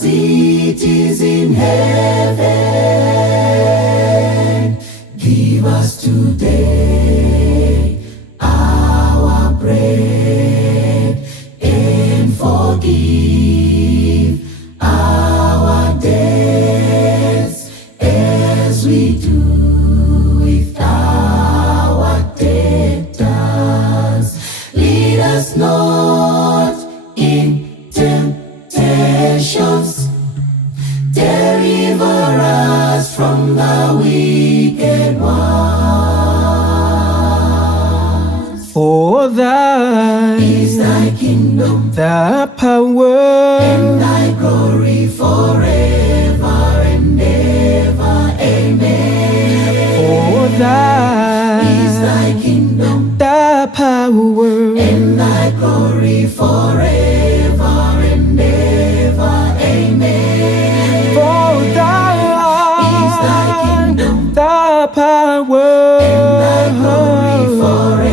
as it is in heaven. Give us today our bread, and forgive our debts as we do with our debtors. Lead us not in temptations, deliver us from the wicked one. For thine is thy kingdom, the power, and thy glory forever and ever. Amen. for thine is thy kingdom, the power, and thy glory forever and ever. Amen. for thine is thy kingdom, the power, and thy glory forever